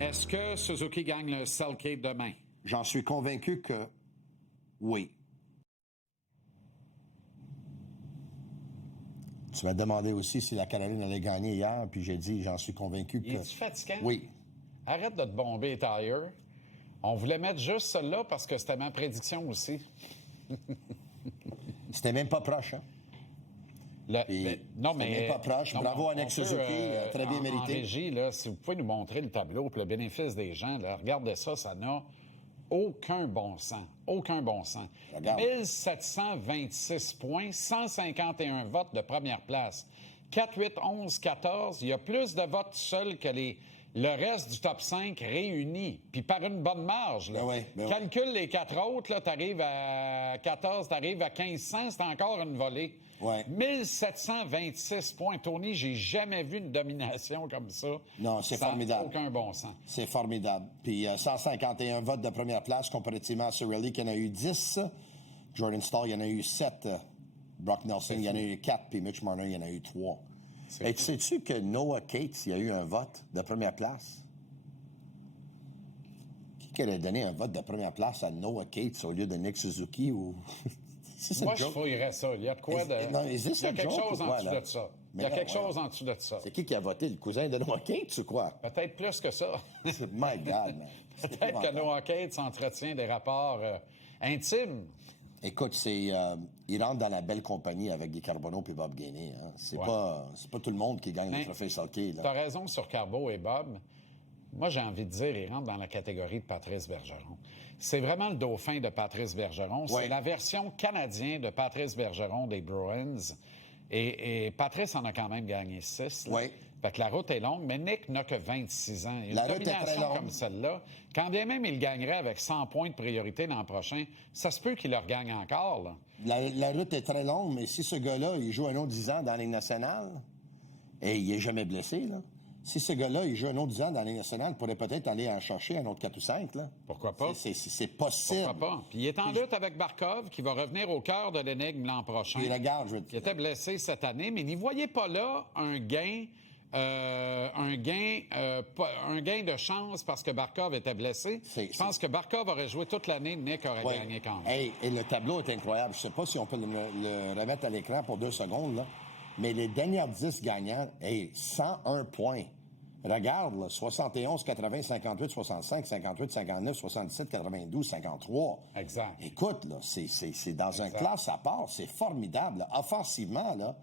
Est-ce que Suzuki gagne le Selke demain? J'en suis convaincu que oui. Tu m'as demandé aussi si la Caroline allait gagner hier, puis j'ai dit, j'en suis convaincu que... Es-tu fatiguant? Oui. Arrête de te bomber les tires. On voulait mettre juste celle-là parce que c'était ma prédiction aussi. C'était même pas proche, hein? Non, mais... C'était même pas proche. Non, bravo à Nick Suzuki, très bien mérité. En régie, là, si vous pouvez nous montrer le tableau pour le bénéfice des gens, là, regardez ça, ça n'a aucun bon sens. Aucun bon sens. Regarde. 1726 points, 151 votes de première place. 4, 8, 11, 14. Il y a plus de votes seuls que le reste du top 5 réunis. Puis par une bonne marge. Là. Calcule les 4 autres, tu arrives à 14, tu arrives à 1500, c'est encore une volée. Ouais. 1726 points. Tony, j'ai jamais vu une domination comme ça. Non, c'est formidable. Aucun bon sens. C'est formidable. Puis 151 votes de première place comparativement à Cirelli qui en a eu 10. Jordan Stahl, il y en a eu 7. Brock Nelson, il y en a eu 4. Puis Mitch Marner, il y en a eu 3. Et tu sais-tu que Noah Cates, il y a eu un vote de première place? Qui aurait donné un vote de première place à Noah Cates au lieu de Nick Suzuki ou... Moi, je fouillerais ça. Il y a de quoi de... Non, il y a quelque chose en dessous de ça. Il y a quelque chose en dessous de ça. C'est qui a voté? Le cousin de Noah Cates ou quoi? Peut-être plus que ça. My God, man. Peut-être que Noah Cates entretient des rapports intimes. Écoute, il rentre dans la belle compagnie avec Guy Carbonneau et Bob Gainey. Hein. C'est pas tout le monde qui gagne le trophée Selke. T'as raison sur Carbo et Bob. Moi, j'ai envie de dire, il rentre dans la catégorie de Patrice Bergeron. C'est vraiment le dauphin de Patrice Bergeron. C'est la version canadienne de Patrice Bergeron des Bruins. Et Patrice en a quand même gagné 6. Oui. Fait que la route est longue, mais Nick n'a que 26 ans. Une la route est très domination longue. comme celle-là, quand bien même il gagnerait avec 100 points de priorité l'an prochain, ça se peut qu'il le regagne encore. Là. La route est très longue, mais si ce gars-là, il joue un autre 10 ans dans la Ligue nationale, et il est jamais blessé, là. Si ce gars-là, il joue un autre 10 ans dans la Ligue nationale, il pourrait peut-être aller en chercher un autre 4 ou 5, là. Pourquoi pas? C'est possible. Pourquoi pas? Puis il est en lutte avec Barkov, qui va revenir au cœur de l'énigme l'an prochain. Puis regarde, il était blessé cette année, mais n'y voyez pas là un gain de chance parce que Barkov était blessé. Je pense que Barkov aurait joué toute l'année, Nick aurait gagné quand même. Hey, et le tableau est incroyable. Je sais pas si on peut le remettre à l'écran pour 2 secondes, là. Mais les dernières 10 gagnantes, 101 points. Regarde, là, 71, 80, 58, 65, 58, 59, 77, 92, 53. Exact. Écoute, là, c'est dans un classe à part. C'est formidable. Là. Offensivement, là,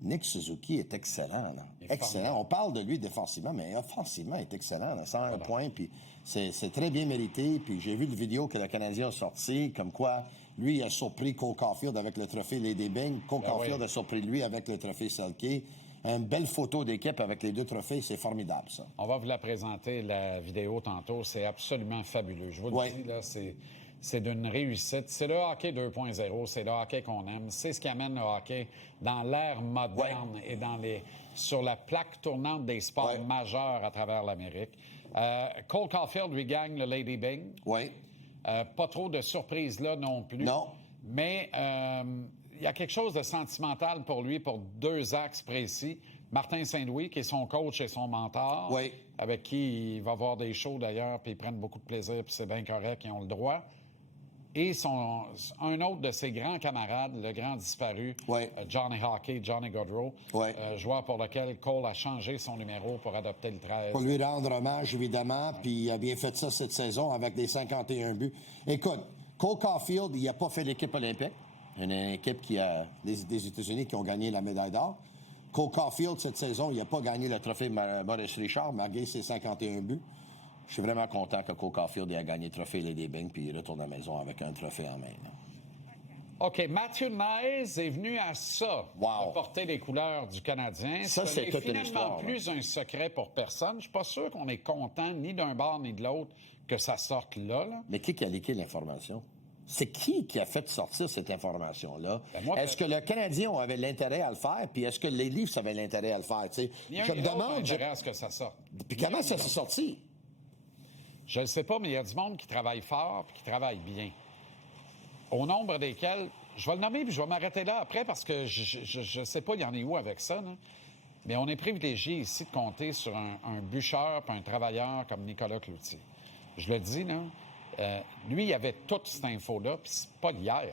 Nick Suzuki est excellent. Là. Excellent. On parle de lui défensivement, mais offensivement, il est excellent. Là. 101 points, puis c'est très bien mérité. Puis j'ai vu le vidéo que le Canadien a sorti, comme quoi lui il a surpris Cole Caulfield avec le trophée Lady Byng. Cole Caulfield a surpris lui avec le trophée Selke. Une belle photo d'équipe avec les 2 trophées, c'est formidable, ça. On va vous la présenter, la vidéo, tantôt. C'est absolument fabuleux. Je vous le dis, là, c'est d'une réussite. C'est le hockey 2.0, c'est le hockey qu'on aime. C'est ce qui amène le hockey dans l'ère moderne et sur la plaque tournante des sports majeurs à travers l'Amérique. Cole Caulfield lui gagne le Lady Byng. Oui. Pas trop de surprises là non plus. Non. Mais il y a quelque chose de sentimental pour lui, pour 2 axes précis. Martin Saint-Louis, qui est son coach et son mentor, avec qui il va voir des shows d'ailleurs, puis ils prennent beaucoup de plaisir, puis c'est bien correct, ils ont le droit. Et un autre de ses grands camarades, le grand disparu, Johnny Hockey, Johnny Gaudreau, joueur pour lequel Cole a changé son numéro pour adopter le 13. Pour lui rendre hommage, évidemment, puis il a bien fait ça cette saison avec les 51 buts. Écoute, Cole Caulfield, il n'a pas fait l'équipe olympique. Une équipe des États-Unis qui ont gagné la médaille d'or. Cole Caulfield, cette saison, il n'a pas gagné le trophée Maurice Richard, malgré ses 51 buts. Je suis vraiment content que Cole Caulfield ait gagné le trophée Lady Byng puis il retourne à la maison avec un trophée en main. Là. OK, Matthew Knies est venu à ça, de porter les couleurs du Canadien. Ça, c'est toute une histoire. Finalement plus un secret pour personne. Je suis pas sûr qu'on est content, ni d'un bord ni de l'autre, que ça sorte là. Mais qui a leaké l'information? C'est qui a fait sortir cette information-là? Est-ce que le Canadien avait l'intérêt à le faire? Puis est-ce que les Leafs avaient l'intérêt à le faire? Je me demande intérêt à ce que ça sorte. Puis comment ça s'est sorti? Je ne sais pas, mais il y a du monde qui travaille fort et qui travaille bien. Au nombre desquels, je vais le nommer puis je vais m'arrêter là après parce que je ne sais pas, il y en est où avec ça. Là. Mais on est privilégié ici de compter sur un bûcheur et un travailleur comme Nicolas Cloutier. Je le dis, là, lui, il avait toute cette info-là, puis c'est pas d'hier. Là.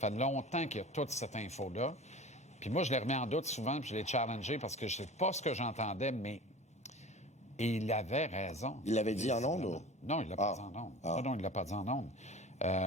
Ça fait longtemps qu'il y a toute cette info-là. Puis moi, je l'ai remis en doute souvent, puis je l'ai challengé parce que je sais pas ce que j'entendais, mais il avait raison. Il l'avait dit en ondes? Ou? Non, il l'a pas dit en ondes. Non, il l'a pas dit en ondes.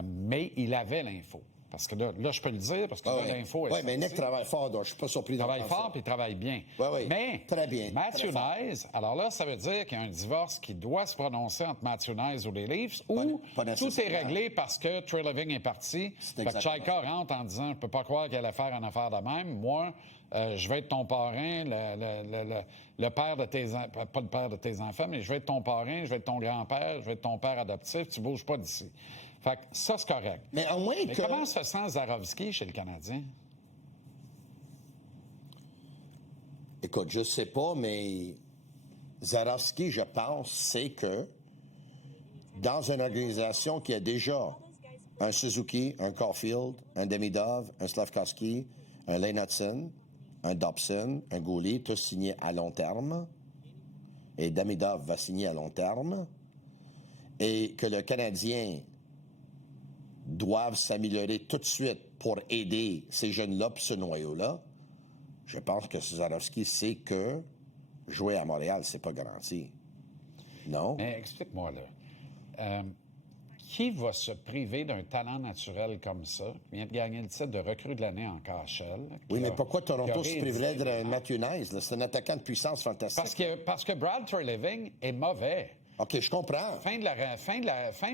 Mais il avait l'info. Parce que là, je peux le dire, parce que l'info est. Oui, mais Nick travaille fort, donc je suis pas surpris d'entendre ça. Il travaille fort, puis il travaille bien. Oui. Mais très bien. Matthew Nyes, alors là, ça veut dire qu'il y a un divorce qui doit se prononcer entre Matthew Nyes ou les Leafs, ou tout est réglé parce que Trey Living est parti. Chaika rentre en disant, je peux pas croire qu'elle allait faire une affaire de même. Moi, je vais être ton parrain, le père de tes enfants, pas le père de tes enfants, mais je vais être ton parrain, je vais être ton grand-père, je vais être ton père adoptif, tu bouges pas d'ici. Fait que ça, c'est correct. Mais au moins comment se sent Zarovski chez le Canadien? Écoute, je sais pas, mais Zarovski, je pense, sait que dans une organisation qui a déjà un Suzuki, un Caulfield, un Demidov, un Slavkovski, un Lane Hudson, un Dobson, un Goulet, tous signés à long terme, et Demidov va signer à long terme, et que le Canadien doivent s'améliorer tout de suite pour aider ces jeunes-là puis ce noyau-là, je pense que Zarovski sait que jouer à Montréal, c'est pas garanti. Non? Mais explique-moi, là. Qui va se priver d'un talent naturel comme ça, qui vient de gagner le titre de recrue de l'année en KHL? Oui, mais pourquoi Toronto se priverait de Matthew Nyes? C'est un attaquant de puissance fantastique. Parce que Brad Treliving est mauvais. OK, je comprends. Fin de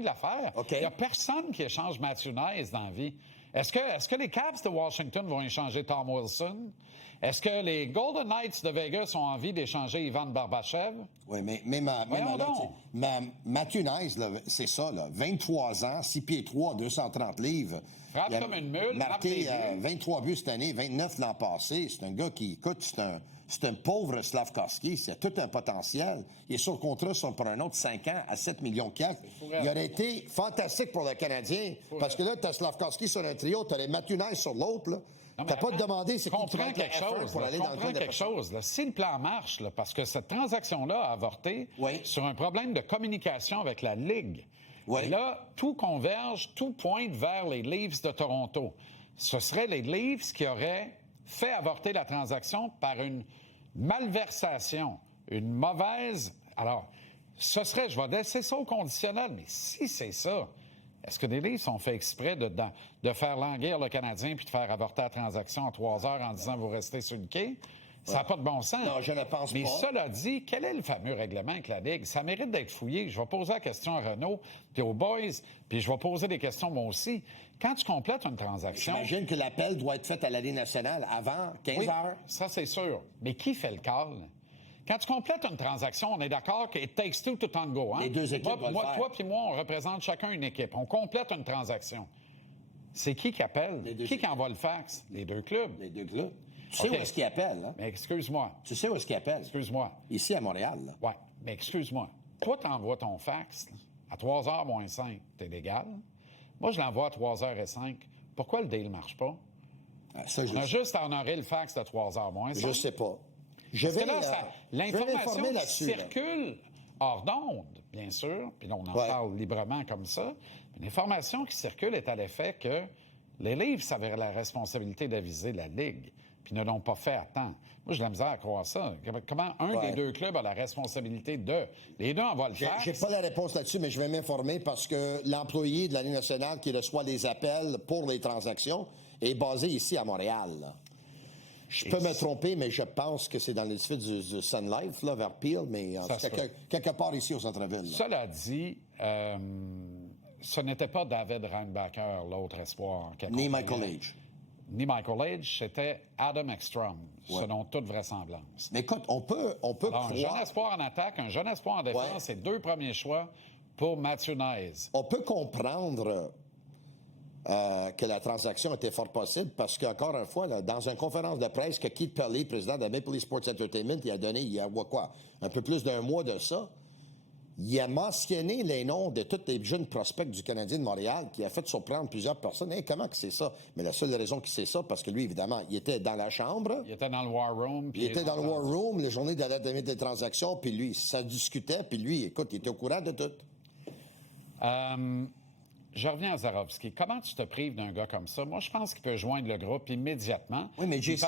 l'affaire. OK. Il n'y a personne qui échange Matthew Nyes dans la vie. Est-ce que les Caps de Washington vont échanger Tom Wilson? Est-ce que les Golden Knights de Vegas ont envie d'échanger Ivan Barbachev? Oui, mais Matthew Nyes, là, c'est ça, là, 23 ans, 6 pieds 3, 230 livres. Frappe comme une mule. Marqué 23 buts cette année, 29 l'an passé. C'est un gars qui, écoute, c'est un pauvre Slavkovski. C'est tout un potentiel. Il est sur contrat pour un autre 5 ans à 7 millions de $. Il aurait été fantastique pour le Canadien. Parce que là, tu as Slavkovski sur un trio, tu as les Matthew Nyes sur l'autre, là. T'as pas demandé c'est qui quelque chose pour aller dans le quelque chose. Là. Si le plan marche, là, parce que cette transaction-là a avorté sur un problème de communication avec la Ligue. Oui. Et là, tout converge, tout pointe vers les Leafs de Toronto. Ce seraient les Leafs qui auraient fait avorter la transaction par une malversation, une mauvaise... Alors, ce serait, je vais laisser ça au conditionnel, mais si c'est ça... Est-ce que les Leafs ont fait exprès de faire languir le Canadien puis de faire avorter la transaction en 3 heures en disant « vous restez sur le quai ». Ça n'a pas de bon sens. Non, je ne pense pas. Mais pas. cela dit, quel est le fameux règlement avec la Ligue? Ça mérite d'être fouillé. Je vais poser la question à Renaud puis aux boys, puis je vais poser des questions moi aussi. Quand tu complètes une transaction... J'imagine que l'appel doit être fait à la Ligue nationale avant 15 heures. Ça, c'est sûr. Mais qui fait le call? Quand tu complètes une transaction, on est d'accord que it takes two to tango. Hein? Les deux équipes vont le faire. Toi puis moi, on représente chacun une équipe. On complète une transaction. C'est qui appelle? Qui envoie le fax? Les deux clubs. Les deux clubs. Tu sais où est-ce qu'ils appellent, hein? Mais excuse-moi. Tu sais où est-ce qu'ils appellent? Excuse-moi. Ici, à Montréal, là. Oui, mais excuse-moi. Toi, tu envoies ton fax là, à 3h moins 5. T'es légal. Moi, je l'envoie à 3h05. Pourquoi le deal ne marche pas? On a juste à honorer le fax de 3h moins 5. Je sais pas. L'information circule hors d'onde, bien sûr, puis là, on en parle librement comme ça, mais l'information qui circule est à l'effet que les Leafs avaient la responsabilité d'aviser la Ligue, puis ne l'ont pas fait à temps. Moi, j'ai de la misère à croire ça. Comment un des deux clubs a la responsabilité de... Les deux envoient le fax. J'ai pas la réponse là-dessus, mais je vais m'informer parce que l'employé de la Ligue nationale qui reçoit les appels pour les transactions est basé ici à Montréal, là. Je peux me tromper, mais je pense que c'est dans l'édifice du Sun Life, là, vers Peel, mais quelque part ici au centre-ville. Là. Cela dit, ce n'était pas David Reinbacher, l'autre espoir. Ni Michael Age. Ni Michael Age, c'était Adam Ekstrom, selon toute vraisemblance. Mais écoute, on peut croire... Un jeune espoir en attaque, un jeune espoir en défense, c'est 2 premiers choix pour Matthew Nyes. On peut comprendre... que la transaction était fort possible parce qu'encore une fois, là, dans une conférence de presse que Keith Pelley, président de Maple Leaf Sports Entertainment, il a donné il y a un peu plus d'un mois de ça, il a mentionné les noms de tous les jeunes prospects du Canadien de Montréal qui a fait surprendre plusieurs personnes. Hey, comment que c'est ça? Mais la seule raison qu'il sait ça, parce que lui, évidemment, il était dans la chambre. Il était dans le War Room. Il était dans le War Room, les journées de la date limite des transactions, puis lui, ça discutait, puis lui, écoute, il était au courant de tout. Je reviens à Zarovski. Comment tu te prives d'un gars comme ça? Moi, je pense qu'il peut joindre le groupe immédiatement. Oui, mais JC,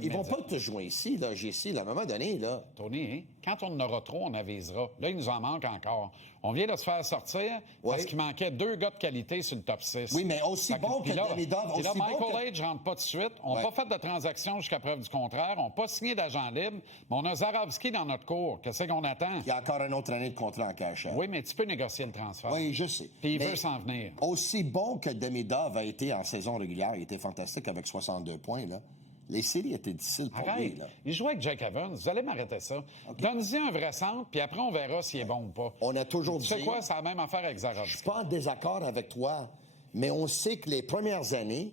ils vont pas te joindre ici, là, JC, là, à un moment donné, là. Tony, hein? Quand on en aura trop, on avisera. Là, il nous en manque encore. On vient de se faire sortir parce qu'il manquait 2 gars de qualité sur le top 6. Oui, mais aussi bon que Demidov... Puis là, Michael Age ne rentre pas tout de suite. On n'a pas fait de transaction jusqu'à preuve du contraire. On n'a pas signé d'agent libre. Mais on a Zarovski dans notre cours. Qu'est-ce qu'on attend? Il y a encore une autre année de contrat en cachette. Oui, mais tu peux négocier le transfert. Oui, je sais. Puis il veut s'en venir. Aussi bon que Demidov a été en saison régulière, il était fantastique avec 62 points, là. Les séries étaient difficiles pour lui. Là. Il jouait avec Jake Evans. Vous allez m'arrêter ça. Okay. Donne-y un vrai centre, puis après, on verra s'il est bon ou pas. On a toujours dit... Tu sais quoi? C'est la même affaire avec Zarovski. Je suis pas en désaccord avec toi, mais on sait que les premières années,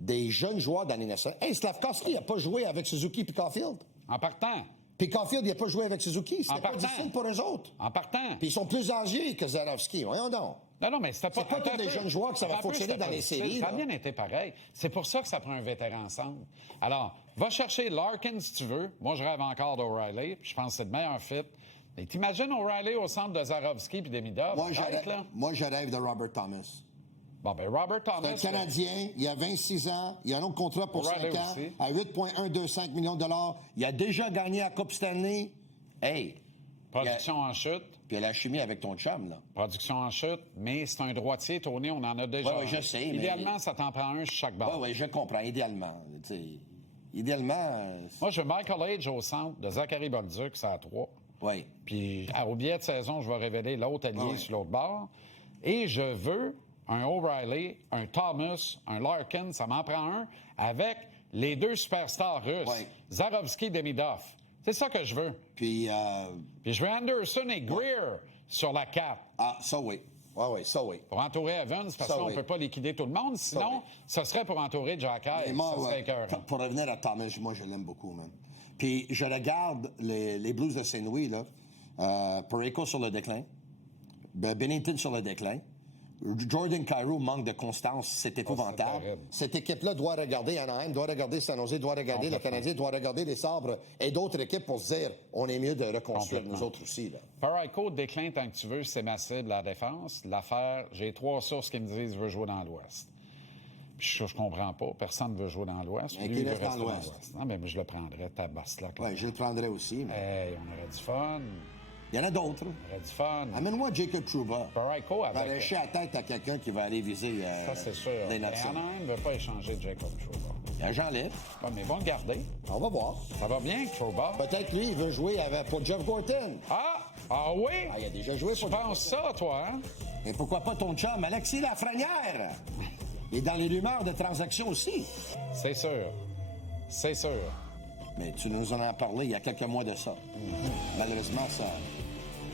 des jeunes joueurs d'année nationale... Hey, Slavkovski n'a pas joué avec Suzuki et Caulfield. En partant. Puis Caulfield, il n'a pas joué avec Suzuki. C'était pas difficile pour eux autres. En partant. Puis ils sont plus âgés que Zarovski. Voyons donc. Non, mais c'était pas... C'est pas tous les jeunes joueurs que ça va fonctionner dans les séries. Ça a bien été pareil. C'est pour ça que ça prend un vétéran ensemble. Alors, va chercher Larkin si tu veux. Moi, je rêve encore d'O'Reilly. Je pense que c'est le meilleur fit. Mais t'imagines O'Reilly au centre de Zarovski puis Demidov? Moi, je rêve de Robert Thomas. Bon, ben Robert Thomas... C'est un Canadien. Il a 26 ans. Il a un autre contrat pour 5 ans. Aussi. À 8,125 millions de dollars. Il a déjà gagné la Coupe Stanley. Hey! Production en chute. Puis il a la chimie avec ton chum, là. Production en chute, mais c'est un droitier, Tony, on en a déjà. Oui, je sais. Idéalement, ça t'en prend un sur chaque barre. Oui, je comprends, idéalement. Idéalement... Moi, je veux Michael Age au centre, de Zachary Bolduc, c'est à 3. Oui. Puis, au billet de saison, je vais révéler l'autre allié sur l'autre bord. Et je veux un O'Reilly, un Thomas, un Larkin, ça m'en prend un, avec les 2 superstars russes, Zarovski et Demidov. C'est ça que je veux. Puis je veux Anderson et Greer sur la 4. Ah, ça oui. Oui, ça oui. Pour entourer Evans, parce qu'on ne peut pas liquider tout le monde. Sinon, ce serait pour entourer Jack Hayes. Pour revenir à Thomas, moi, je l'aime beaucoup, man. Puis je regarde les Blues de Saint-Louis, là. Parayko sur le déclin. Binnington sur le déclin. Jordan Kyrou manque de constance, c'est épouvantable. Cette équipe-là doit regarder Anaheim, doit regarder San Jose, doit regarder le Canadien, doit regarder les Sabres et d'autres équipes pour se dire on est mieux de reconstruire nous autres aussi. Parayko déclin tant que tu veux, c'est ma cible à la défense. L'affaire, j'ai 3 sources qui me disent qu'il veut jouer dans l'Ouest. Puis je comprends pas. Personne ne veut jouer dans l'Ouest. Lui, il reste dans l'Ouest. Non, mais je le prendrais, ta bosse là. Oui, je le prendrais aussi. Mais... Hey, on aurait du fun. Il y en a d'autres. On aurait du fun. Amène-moi Jacob Trouba. Parayko avec... Va lécher la tête à quelqu'un qui va aller viser ça, c'est sûr. les nations. Anaheim ne veut pas échanger Jacob Trouba. Il y a Jean Libre. Ouais, mais ils vont le garder. On va voir. Ça va bien, Trouba. Peut-être lui, il veut jouer pour Jeff Gorton. Ah oui? Il a déjà joué pour... Tu penses ça, toi, hein? Mais pourquoi pas ton chum, Alexis Lafrenière? Il est dans les rumeurs de transactions aussi. C'est sûr. C'est sûr. Mais tu nous en as parlé il y a quelques mois de ça. Malheureusement, ça...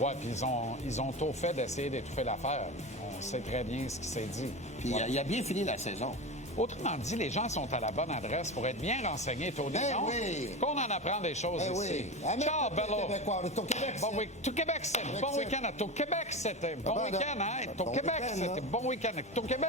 Oui, puis ils ont tout fait d'essayer d'étouffer l'affaire. On sait très bien ce qui s'est dit. Puis il a bien fini la saison. Autrement dit, les gens sont à la bonne adresse pour être bien renseignés, Tony. Oui. Qu'on en apprend des choses ici. Oui. Ciao, Bello. Tout Québec, c'est bon week-end. Tout Québec, c'était bon week-end. Tout Québec, c'était bon week-end. Tout Québec.